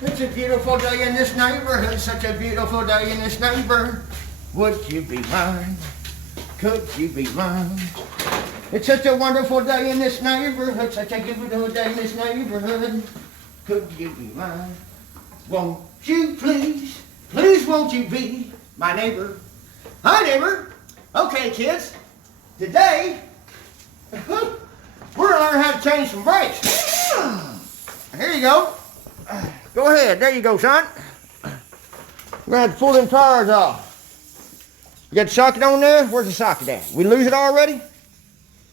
It's a beautiful day in this neighborhood, such a beautiful day in this neighborhood. Would you be mine? Could you be mine? It's such a wonderful day in this neighborhood, such a beautiful day in this neighborhood. Could you be mine? Won't you please, please won't you be my neighbor? Hi neighbor. Okay kids, today we're gonna learn how to change some brakes. Here you go. Go ahead, there you go son. We're gonna have to pull them tires off. You got the socket on there? Where's the socket at? We lose it already?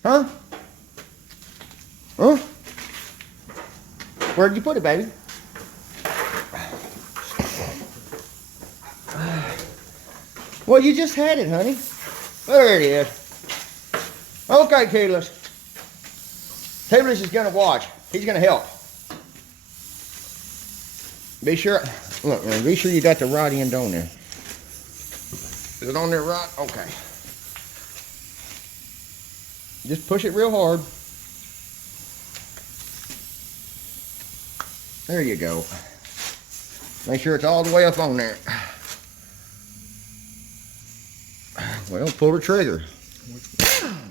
Huh? Huh? Where'd you put it, baby? Well, you just had it, honey. There it is. Okay, Keyless. Keyless is gonna watch. He's gonna help. Be sure, look, man, be sure you got the right end on there. Is it on there right? Okay. Just push it real hard. There you go. Make sure it's all the way up on there. Well, pull the trigger.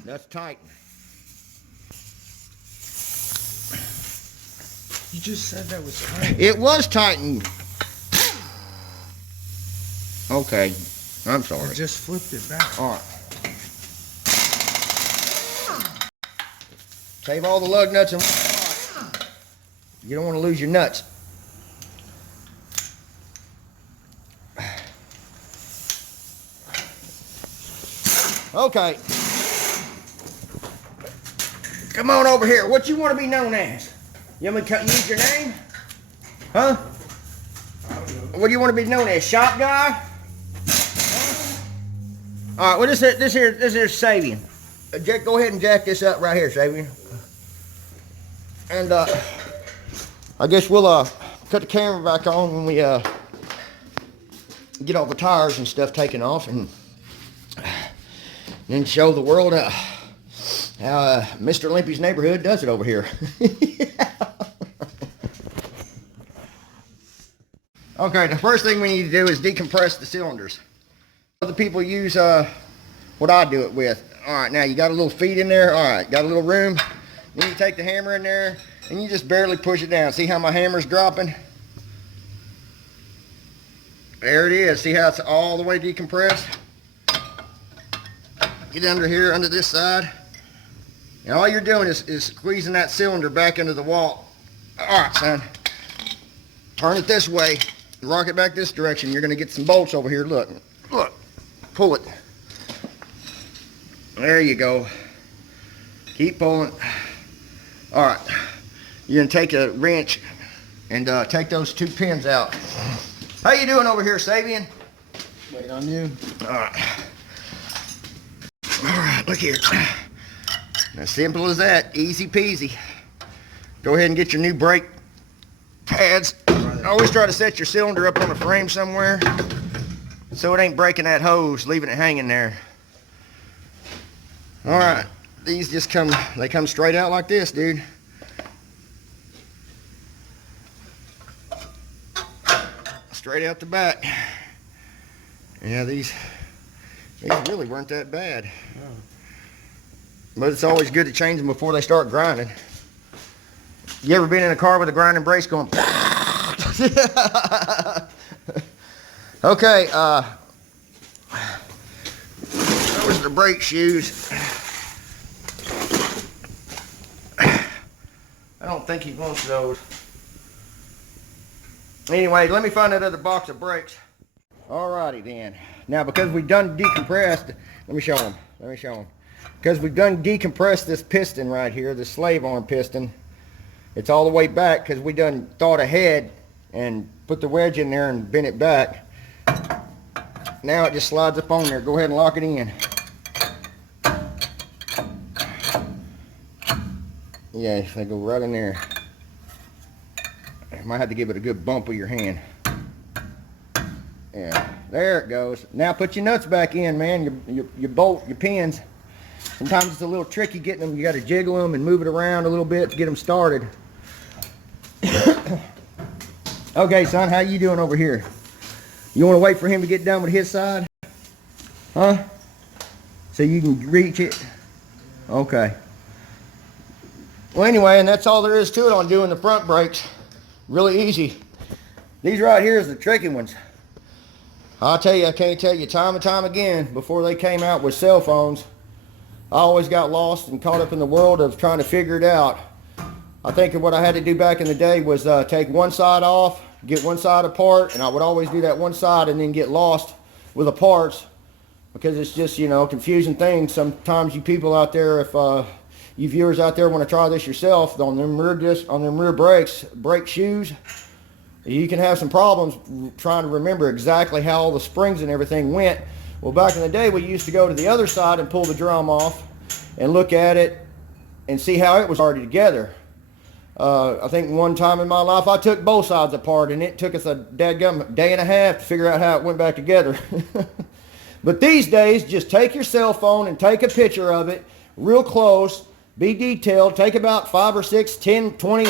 That's tight. You just said that was tight. It was tightened. Okay. I'm sorry. I just flipped it back. All right. Save all the lug nuts and you don't want to lose your nuts. Okay. Come on over here. What you want to be known as? You want me to use your name? Huh? What do you want to be known as? Shop guy? All right. Well, this here Sabian. Jack, go ahead and jack this up right here, Sabian. And I guess we'll cut the camera back on when we get all the tires and stuff taken off, and then show the world how Mr. Limpy's neighborhood does it over here. Okay, the first thing we need to do is decompress the cylinders. Other people use what I do it with. All right, now you got a little feed in there. All right, got a little room. Then you take the hammer in there and you just barely push it down. See how my hammer's dropping? There it is. See how it's all the way decompressed? Get under here, under this side. And all you're doing is squeezing that cylinder back into the wall. All right, son. Turn it this way. Rock it back this direction. You're going to get some bolts over here. Look. Look. Pull it. There you go. Keep pulling. All right. You're going to take a wrench and take those two pins out. How you doing over here, Sabian? Wait on you. All right. All right, look here. As simple as that. Easy peasy. Go ahead and get your new brake pads. Always try to set your cylinder up on a frame somewhere so it ain't breaking that hose, leaving it hanging there. All right. These just come straight out like this, dude. Straight out the back. Yeah, these really weren't that bad. But it's always good to change them before they start grinding. You ever been in a car with a grinding brakes going? Okay, those are the brake shoes. I don't think he wants those. Anyway, let me find that other box of brakes. Alrighty then. Now, because we've done decompressed, let me show them. Because we've done decompressed this piston right here, the slave arm piston. It's all the way back because we done thought ahead and put the wedge in there and bent it back. Now it just slides up on there. Go ahead and lock it in. Yeah, they go right in there. You might have to give it a good bump with your hand. Yeah, there it goes. Now put your nuts back in, man. Your bolt, your pins. Sometimes it's a little tricky getting them. You got to jiggle them and move it around a little bit to get them started. Okay, son, how you doing over here? You want to wait for him to get done with his side? Huh? So you can reach it? Okay. Well, anyway, and that's all there is to it on doing the front brakes. Really easy. These right here is the tricky ones. I'll tell you, I can't tell you time and time again, before they came out with cell phones, I always got lost and caught up in the world of trying to figure it out. I think what I had to do back in the day was take one side off, get one side apart, and I would always do that one side and then get lost with the parts, because it's just, you know, confusing things. Sometimes you people out there, if you viewers out there want to try this yourself, on them rear brakes, brake shoes, you can have some problems trying to remember exactly how all the springs and everything went. Well, back in the day, we used to go to the other side and pull the drum off and look at it and see how it was already together. I think one time in my life I took both sides apart, and it took us a dadgum day and a half to figure out how it went back together. But these days, just take your cell phone and take a picture of it real close, be detailed, take about 5 or 6, 10, 20,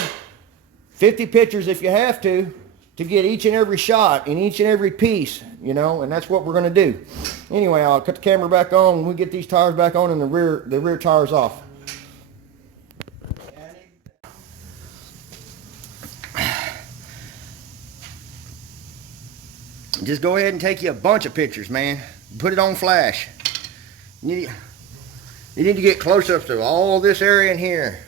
50 pictures if you have to get each and every shot in each and every piece, you know, and that's what we're going to do. Anyway, I'll cut the camera back on when we get these tires back on and the rear tires off. Just go ahead and take you a bunch of pictures, man. Put it on flash. You need to get close-ups to all this area in here.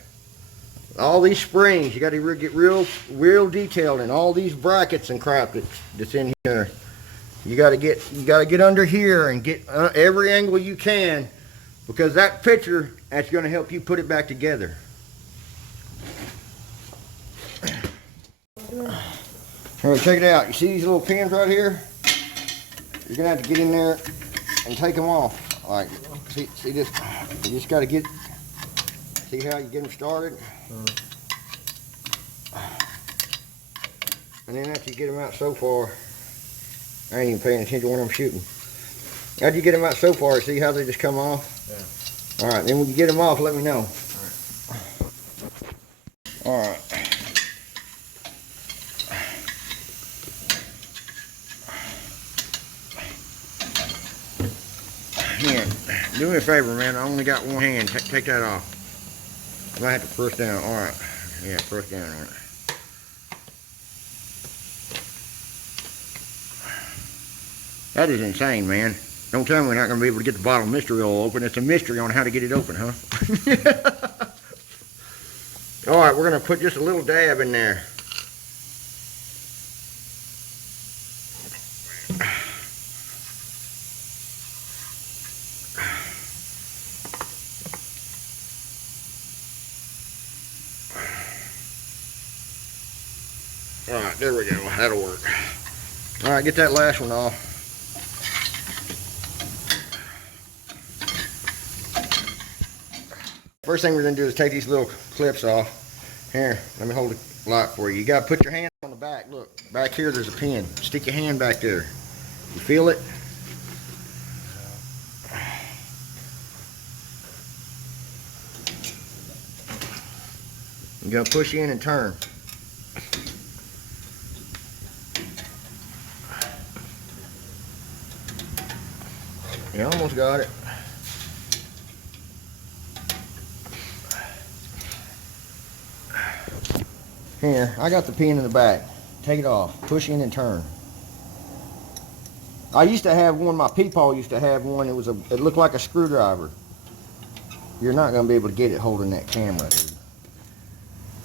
All these springs. You got to get real detailed in all these brackets and crap that's in here. You got to get under here and get every angle you can, because that picture, that's going to help you put it back together. All right, check it out. You see these little pins right here? You're gonna have to get in there and take them off. All right, see this? You just got to see how you get them started. And then after you get them out so far, I ain't even paying attention to when I'm shooting. After you get them out so far, see how they just come off? Yeah. All right, then when you get them off, let me know. All right. Here, do me a favor, man. I only got one hand. Take that off. I might have to press down. All right. Yeah, press down on it. That is insane, man. Don't tell me we're not going to be able to get the bottle of mystery oil open. It's a mystery on how to get it open, huh? All right, we're going to put just a little dab in there. All right, there we go. That'll work. All right, get that last one off. First thing we're going to do is take these little clips off. Here, let me hold it light for you. You got to put your hand on the back. Look, back here there's a pin. Stick your hand back there. You feel it? You're going to push in and turn. You almost got it. Here, I got the pin in the back. Take it off. Push in and turn. I used to have one. My peepaw used to have one. It looked like a screwdriver. You're not going to be able to get it holding that camera, dude.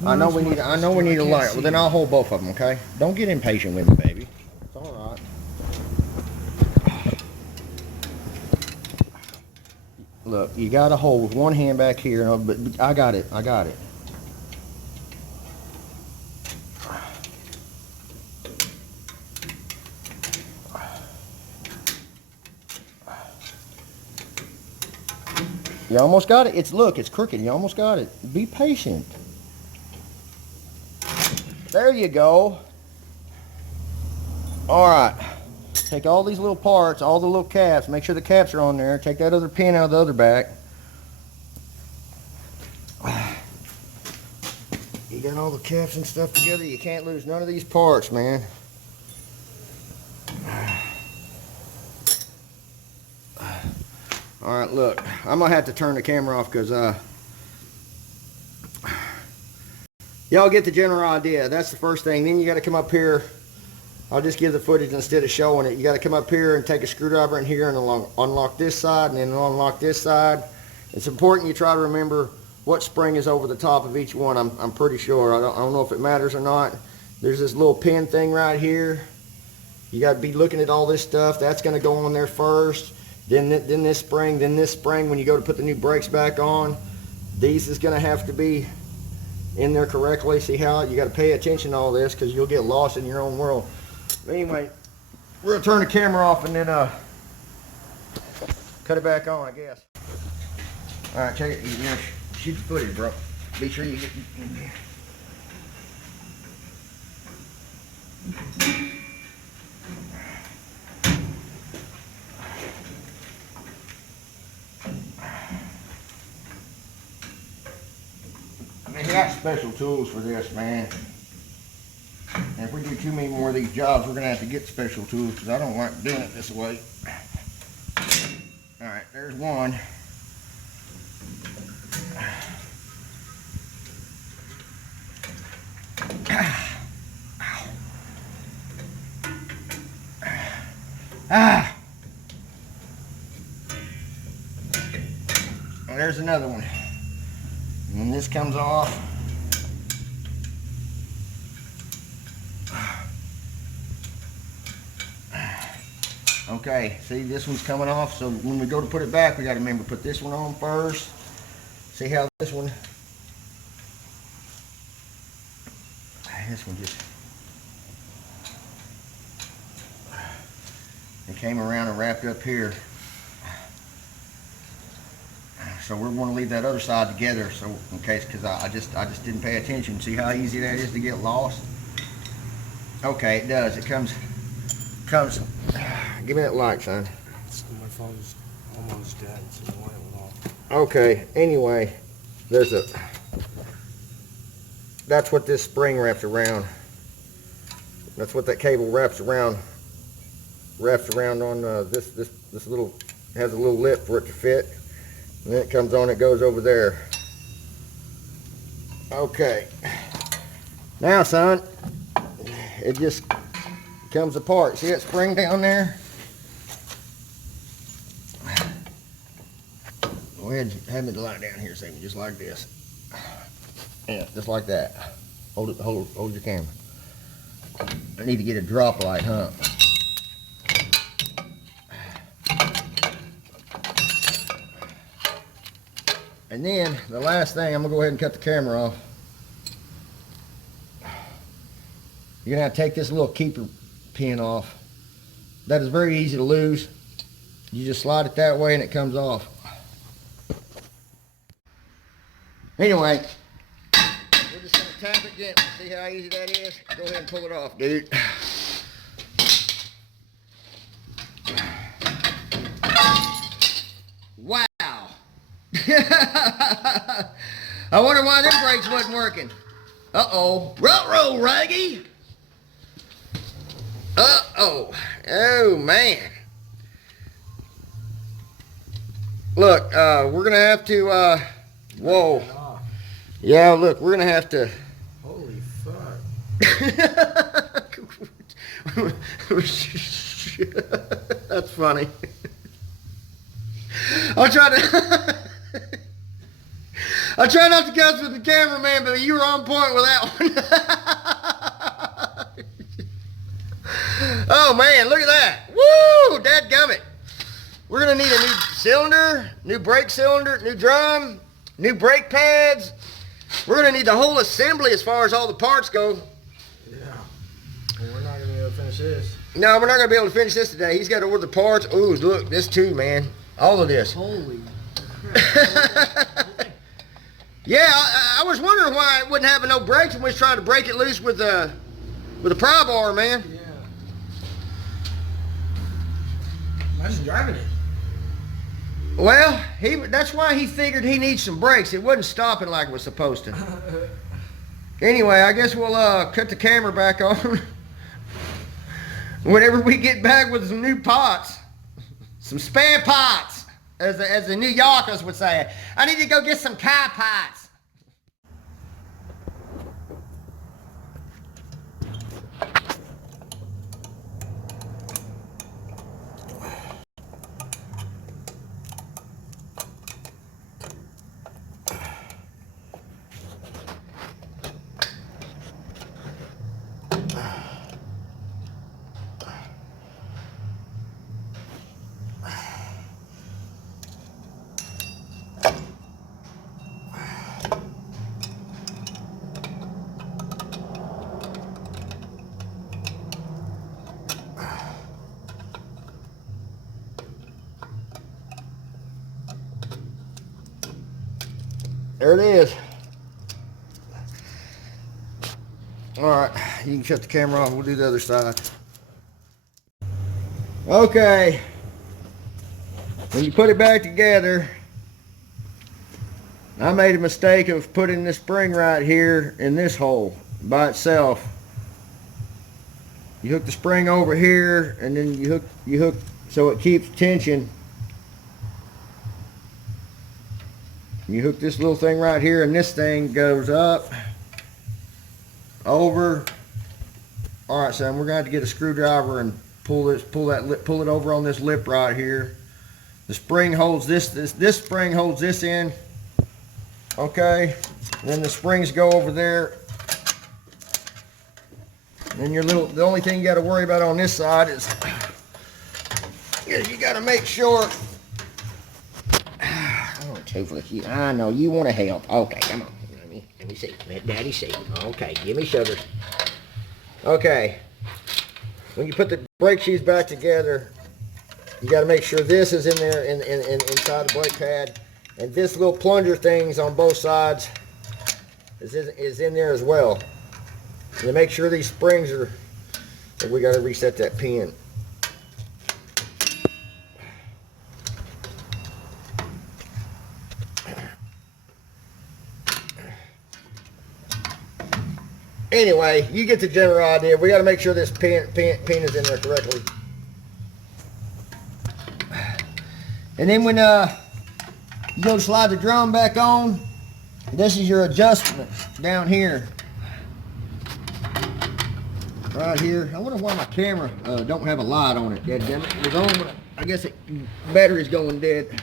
I know we need a light. Well, then I'll hold both of them, okay? Don't get impatient with me, baby. It's all right. Look, you got to hold with one hand back here, but I got it. I got it. You almost got it. Look, it's crooked. You almost got it. Be patient. There you go. All right. Take all these little parts, all the little caps. Make sure the caps are on there. Take that other pin out of the other back. You got all the caps and stuff together. You can't lose none of these parts, man. All right, look, I'm gonna have to turn the camera off because y'all get the general idea. That's the first thing. Then you got to come up here. I'll just give the footage instead of showing it. You got to come up here and take a screwdriver in here and unlock this side and then unlock this side. It's important you try to remember what spring is over the top of each one. I'm pretty sure. I don't know if it matters or not. There's this little pin thing right here. You got to be looking at all this stuff. That's going to go on there first. Then this spring. Then this spring when you go to put the new brakes back on. These is going to have to be in there correctly. See how you got to pay attention to all this because you'll get lost in your own world. But anyway, we're going to turn the camera off and then cut it back on, I guess. All right, check it. You know, shoot the footage, bro. Be sure you get. They got special tools for this, man. And if we do too many more of these jobs, we're gonna have to get special tools because I don't like doing it this way. All right, there's one. Well, there's another one. And when this comes off, okay, see this one's coming off, so when we go to put it back, we got to remember put this one on first. See how this one just, it came around and wrapped up here. So we're going to leave that other side together, so in case, because I just didn't pay attention. See how easy that is to get lost? Okay, it does. It comes. Give me that light, son. My phone's almost dead, so the light went off. Okay. Anyway, that's what this spring wraps around. That's what that cable wraps around. Wraps around on this little. Has a little lip for it to fit. And then it comes on, it goes over there. Okay. Now, son, it just comes apart. See that spring down there? Go ahead and have me lie down here, Sammy, just like this. Yeah, just like that. Hold your camera. I need to get a drop light, huh? And then the last thing, I'm gonna go ahead and cut the camera off. You're gonna have to take this little keeper pin off. That is very easy to lose. You just slide it that way and it comes off. Anyway, we're just gonna tap it gently. See how easy that is? Go ahead and pull it off, dude. Wow. I wonder why them brakes wasn't working. Uh-oh. Ruh-roh, Raggy. Uh-oh. Oh, man. Look, we're going to have to, whoa. Yeah, look, we're going to have to. Holy fuck. That's funny. I try not to cuss with the cameraman, but you were on point with that one. Oh man, look at that. Woo! Dadgummit. We're gonna need a new cylinder, new brake cylinder, new drum, new brake pads. We're gonna need the whole assembly as far as all the parts go. Yeah. Well, we're not gonna be able to finish this. No, we're not gonna be able to finish this today. He's got to order the parts. Ooh, look, this too, man. All of this. Holy crap. Yeah, I was wondering why it wasn't having no brakes when we was trying to break it loose with a pry bar, man. Yeah. Imagine driving it. Well, that's why he figured he needs some brakes. It wasn't stopping like it was supposed to. Anyway, I guess we'll cut the camera back on whenever we get back with some new pots. Some spare pots, as the New Yorkers would say. I need to go get some car pots. There it is. All right, you can shut the camera off. We'll do the other side. Okay. When you put it back together, I made a mistake of putting this spring right here in this hole by itself. You hook the spring over here, and then you hook so it keeps tension. You hook this little thing right here, and this thing goes up, over. All right, son, we're gonna have to get a screwdriver and pull it over on this lip right here. The spring holds this spring holds this in. Okay, and then the springs go over there. And then the only thing you got to worry about on this side is you got to make sure. I know you want to help. Okay, come on. Let me see. Let Daddy see. Okay, give me sugar. Okay. When you put the brake shoes back together, you got to make sure this is in there inside the brake pad, and this little plunger things on both sides is in there as well. And to make sure these springs are. We got to reset that pin. Anyway, you get the general idea. We got to make sure this pin is in there correctly. And then when you go to slide the drum back on, this is your adjustment down here. Right here. I wonder why my camera don't have a light on it. Daddammit. It was on, but I guess battery's going dead.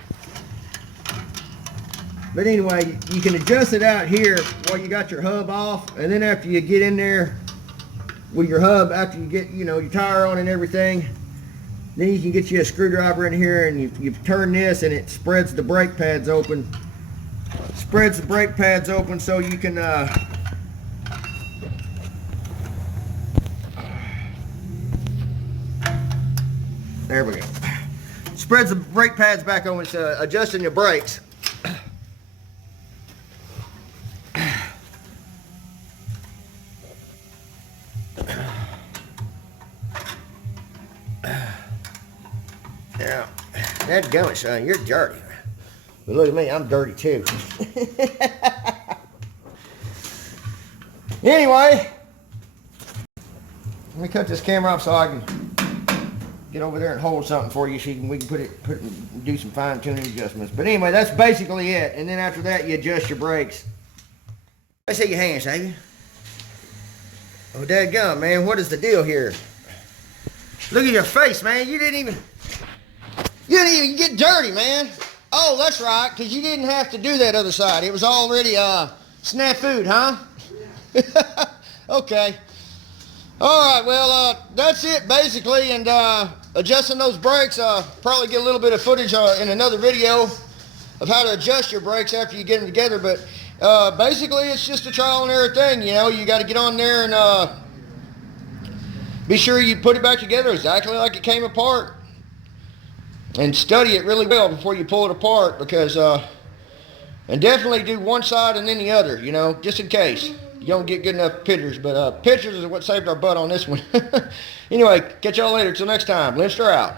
But anyway, you can adjust it out here while you got your hub off, and then after you get in there with your hub, after you get your tire on and everything, then you can get you a screwdriver in here, and you turn this, and it spreads the brake pads open. Spreads the brake pads open so you can there we go. Spreads the brake pads back open. It's adjusting your brakes. Yeah, dadgummit, son, you're dirty. But look at me, I'm dirty too. Anyway, let me cut this camera off so I can get over there and hold something for you so we can do some fine tuning adjustments. But anyway, that's basically it. And then after that, you adjust your brakes. Let's see your hands, Xavier. Oh, dadgum, man, what is the deal here? Look at your face, man. You didn't even get dirty, man. Oh, that's right, because you didn't have to do that other side. It was already snafu'd, huh? Okay. All right, well, that's it, basically. And adjusting those brakes, probably get a little bit of footage in another video of how to adjust your brakes after you get them together. But basically, it's just a trial and error thing. You got to get on there and be sure you put it back together exactly like it came apart. And study it really well before you pull it apart, because and definitely do one side and then the other, just in case you don't get good enough pictures. But pictures is what saved our butt on this one. Anyway, catch y'all later. Till next time. Lynster out.